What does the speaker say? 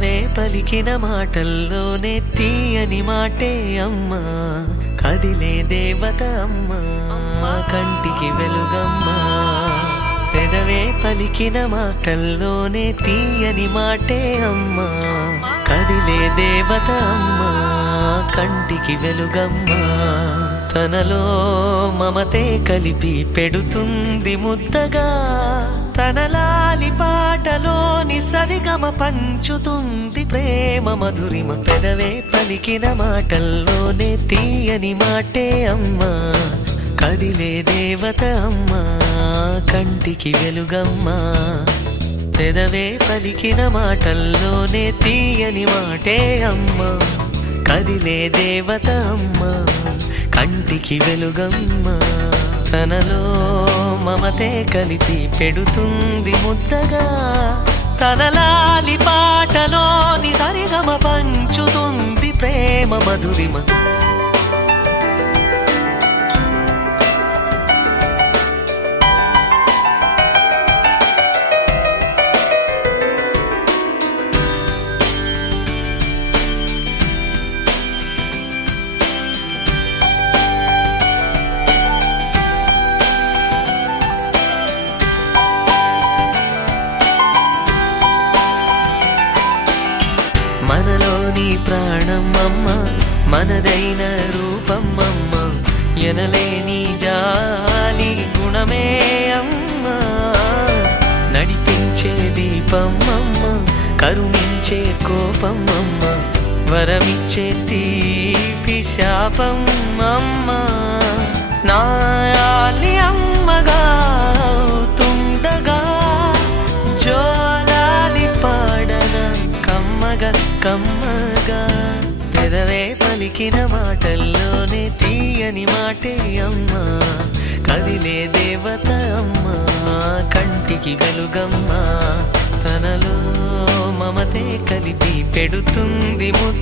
పెదవే పలికిన మాటల్లోనే తీయని మాటే అమ్మా, కదిలే దేవత అమ్మా, కంటికి వెలుగమ్మా. పెదవే పలికిన మాటల్లోనే తీయని మాటే అమ్మా, కదిలే దేవత అమ్మా, కంటికి వెలుగమ్మా. తనలో మమతే కలిపి పెడుతుంది ముద్దగా, తన లాలి పాటలోని సరిగమ పంచుతుంది ప్రేమ మధురిమ. పెదవే పలికిన మాటల్లోనే తీయని మాటే అమ్మా, కదిలే దేవత అమ్మా, కంటికి వెలుగమ్మా. పెదవే పలికిన మాటల్లోనే తీయని మాటే అమ్మా, కదిలే దేవత అమ్మా, కంటికి వెలుగమ్మా. తనలో మమతే కలిపి పెడుతుంది ముద్దగా, తన లాలి పాటలోని సరిగమ పంచుతుంది ప్రేమ మధురిమ. మనలోని ప్రాణం అమ్మ, మనదైన రూపం అమ్మ, ఎనలేని జాలి గుణమే అమ్మ. నడిపించే దీపం అమ్మ, కరుణించే కోపం అమ్మ, వరమిచ్చే తీపి శాపం అమ్మ. నాయాలి అమ్మగా అవుతుండగా, జోలాలి పాడన కమ్మగా కమ్మగా. పెదవే పలికిన మాటల్లోనే తీయని మాటే అమ్మా, కదిలే దేవత అమ్మా, కంటికి వెలుగమ్మా. తనలో మమతే కలిపి పెడుతుంది ముద్ద